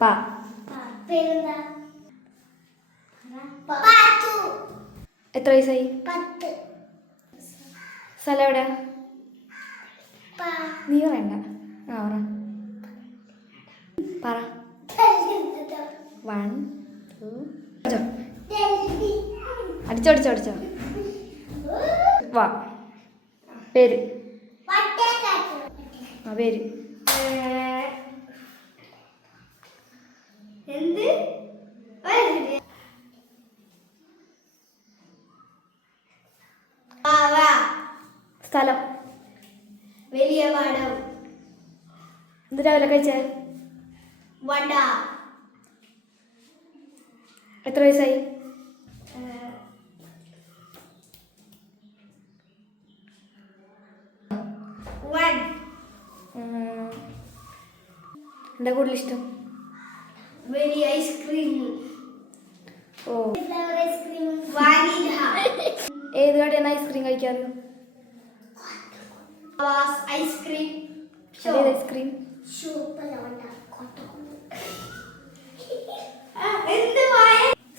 പ. എത്ര വയസ്സായി? സ്ഥലം എവിടെയാ? നീ പറയണ്ട. പറ. 1 2 അടിച്ചോ. വാ. പേര്. പേര്. സ്ഥലം. വലിയ പാടം. എന്ത് രാവിലെ കഴിച്ചേ? വട. എത്ര വയസ്സായി? 1. എന്താ കൂടുതൽ ഇഷ്ടം? വലിയ ഐസ്ക്രീം. ഓ, ഐസ്ക്രീം. വാനില. ഏത് കടയാണ് ഐസ്ക്രീം കഴിക്കാറ്? ഐസ്ക്രീം. ഏത് ഐസ്ക്രീം?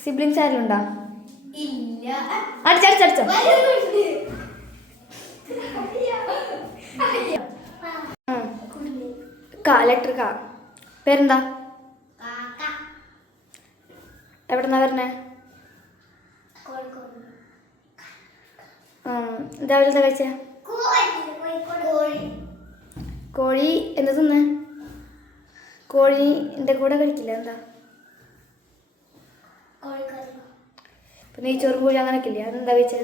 സിബ്ലിങ്സ് ആരെങ്കിലും ഉണ്ടോ? ഇല്ല. അടിച്ചോ. ലെറ്റർ കാ. പേരെന്താ? എവിടെന്നാ വരണേ? രാവിലെ എന്താ കഴിച്ചേ? കോഴി. എന്താ തിന്നേ? കോഴിൻ്റെ കൂടെ കഴിക്കില്ല. എന്താ? ഇപ്പം നെയ്ച്ചോറും കോഴി അങ്ങനെയൊക്കെ ഇല്ലേ? അതെന്താ കഴിച്ചേ?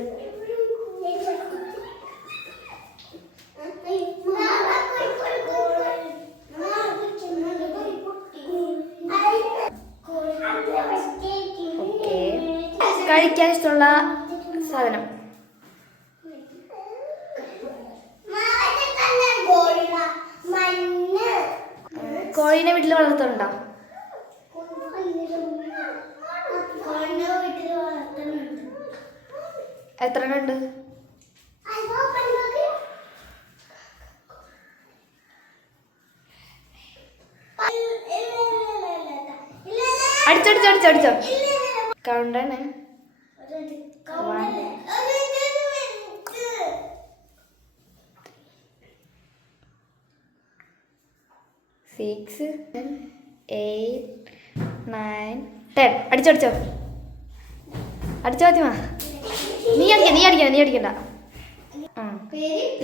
ഓക്കെ. കഴിക്കാൻ ഇഷ്ടമുള്ള സാധനം? കോഴീനെ വീട്ടിൽ വളർത്തുന്നുണ്ടോ? എത്ര എണ്ണം ഉണ്ട്? അടിച്ചോ. കൗണ്ടാണ്. 1 6 7 8 9 10. അടിച്ചോ. ഫാത്തിമ. നീ അടിക്കണ്ട.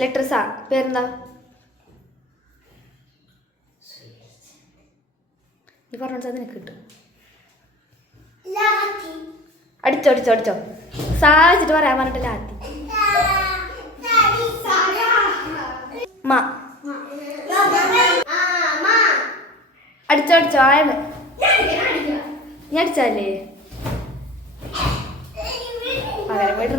ലെറ്റർ സാ. പേരെന്താ? നീ പറഞ്ഞാൽ നിനക്ക് കിട്ടും. അടിച്ചോ. സാ വെച്ചിട്ട് പറയാൻ പറഞ്ഞിട്ടില്ല. അടിച്ചോ. ആണ്. നീ അടിച്ചാലേ പകരം പോയിട്ട്